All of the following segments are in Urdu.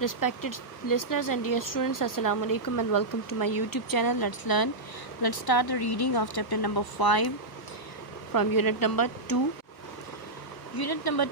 Respected listeners and dear students, Assalamu alaikum and welcome to my YouTube channel. Let's learn. Let's start the reading of chapter number 5 from unit number 2. Unit number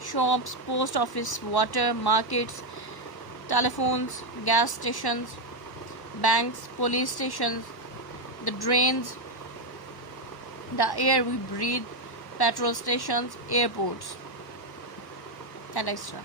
shops, post office, water, markets, telephones, gas stations, banks, police stations, the drains, the air we breathe, petrol stations, airports, and extra.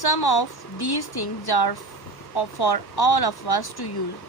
Some of these things are for all of us to use.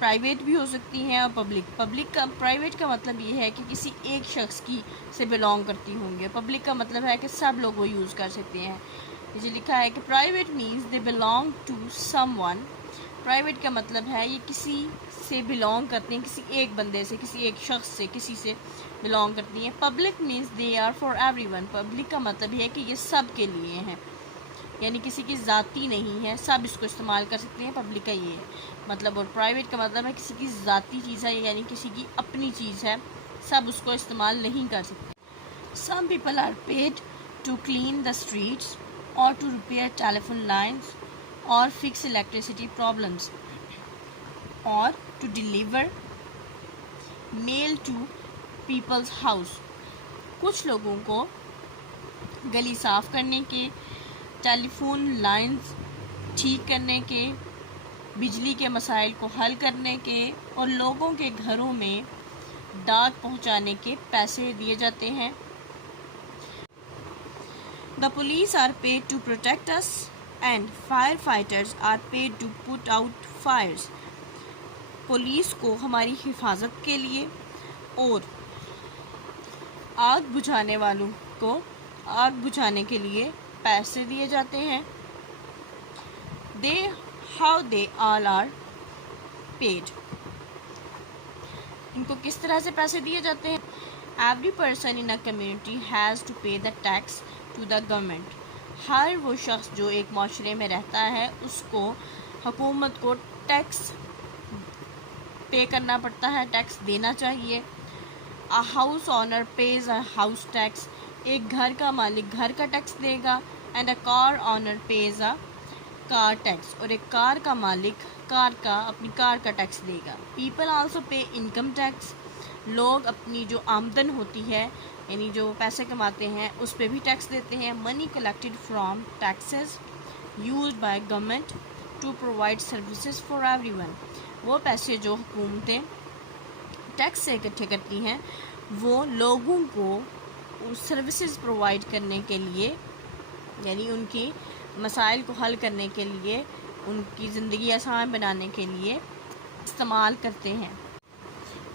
Private بھی ہو سکتی ہیں اور پبلک کا پرائیویٹ کا مطلب یہ ہے کہ کسی ایک شخص کی سے بلانگ کرتی ہوں گے. پبلک کا مطلب ہے کہ سب لوگ وہ یوز کر سکتے ہیں. یہ لکھا ہے کہ private means they belong to someone. Private کا مطلب ہے یہ کسی سے بلانگ کرتے ہیں, کسی ایک بندے سے, کسی ایک شخص سے, کسی سے بلانگ کرتی ہیں. Public means they are for everyone. Public کا مطلب یہ ہے کہ یہ سب کے لیے ہیں, یعنی کسی کی ذاتی نہیں ہے, سب اس کو استعمال کر سکتے ہیں. پبلک کا یہ ہے مطلب. اور پرائیویٹ کا مطلب ہے کسی کی ذاتی چیز ہے, یعنی کسی کی اپنی چیز ہے, سب اس کو استعمال نہیں کر سکتے. Some people are paid to clean the streets or to repair telephone lines or fix electricity problems or to deliver mail to people's house. کچھ لوگوں کو گلی صاف کرنے کے, ٹیلی فون لائنز ٹھیک کرنے کے, بجلی کے مسائل کو حل کرنے کے اور لوگوں کے گھروں میں ڈاک پہنچانے کے پیسے دیے جاتے ہیں. The police are paid to protect us and firefighters are paid to put out fires. Police کو ہماری حفاظت کے لیے اور آگ بجھانے والوں کو آگ بجھانے کے لیے پیسے دیے جاتے ہیں. How they all are paid. ان کو کس طرح سے پیسے دیے جاتے ہیں. Every person in a community has to pay the tax to the government. ہر وہ شخص جو ایک معاشرے میں رہتا ہے اس کو حکومت کو ٹیکس پے کرنا پڑتا ہے, ٹیکس دینا چاہیے. A house owner pays a house tax. ایک گھر کا مالک گھر کا ٹیکس دے گا. And a car owner pays a car tax. اور ایک کار کا مالک اپنی کار کا ٹیکس دے گا. People also pay income tax. لوگ اپنی جو آمدن ہوتی ہے, یعنی جو پیسے کماتے ہیں, اس پہ بھی ٹیکس دیتے ہیں. Money collected from taxes used by government to provide services for everyone. وہ پیسے جو حکومتیں ٹیکس سے اکٹھے کرتی ہیں وہ لوگوں کو سروسز پرووائڈ کرنے کے لیے, یعنی ان کی مسائل کو حل کرنے کے لیے, ان کی زندگی آسان بنانے کے لیے استعمال کرتے ہیں.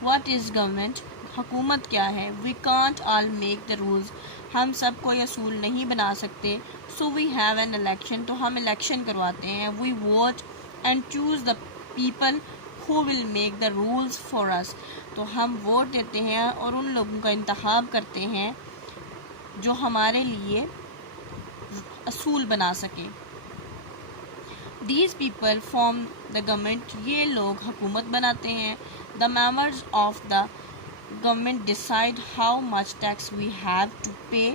What is government? حکومت کیا ہے. We can't all make the rules. ہم سب کوئی اصول نہیں بنا سکتے. So we have an election. تو ہم الیکشن کرواتے ہیں. We vote and choose the people who will make the rules for us. تو ہم ووٹ دیتے ہیں اور ان لوگوں کا انتخاب کرتے ہیں جو ہمارے لیے اصول بنا سکیں. These people form the government. یہ لوگ حکومت بناتے ہیں. The members of the government decide how much tax we have to pay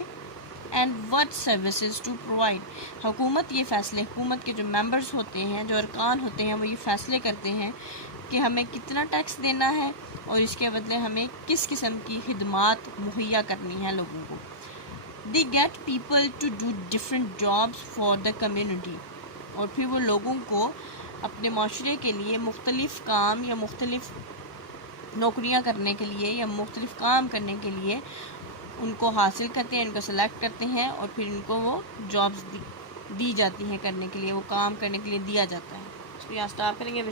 and what services to provide. حکومت کے جو ممبرز ہوتے ہیں, جو ارکان ہوتے ہیں, وہ یہ فیصلے کرتے ہیں کہ ہمیں کتنا ٹیکس دینا ہے اور اس کے بدلے ہمیں کس قسم کی خدمات مہیا کرنی ہے لوگوں کو. They get people to do different jobs for the community. اور پھر وہ لوگوں کو اپنے معاشرے کے لیے مختلف کام یا مختلف نوکریاں کرنے کے لیے یا مختلف کام کرنے کے لیے ان کو حاصل کرتے ہیں, ان کو سلیکٹ کرتے ہیں اور پھر ان کو وہ جابز دی جاتی ہیں کرنے کے لیے, وہ کام کرنے کے لیے دیا جاتا ہے. اس کو یہاں اسٹاپ کریں گے.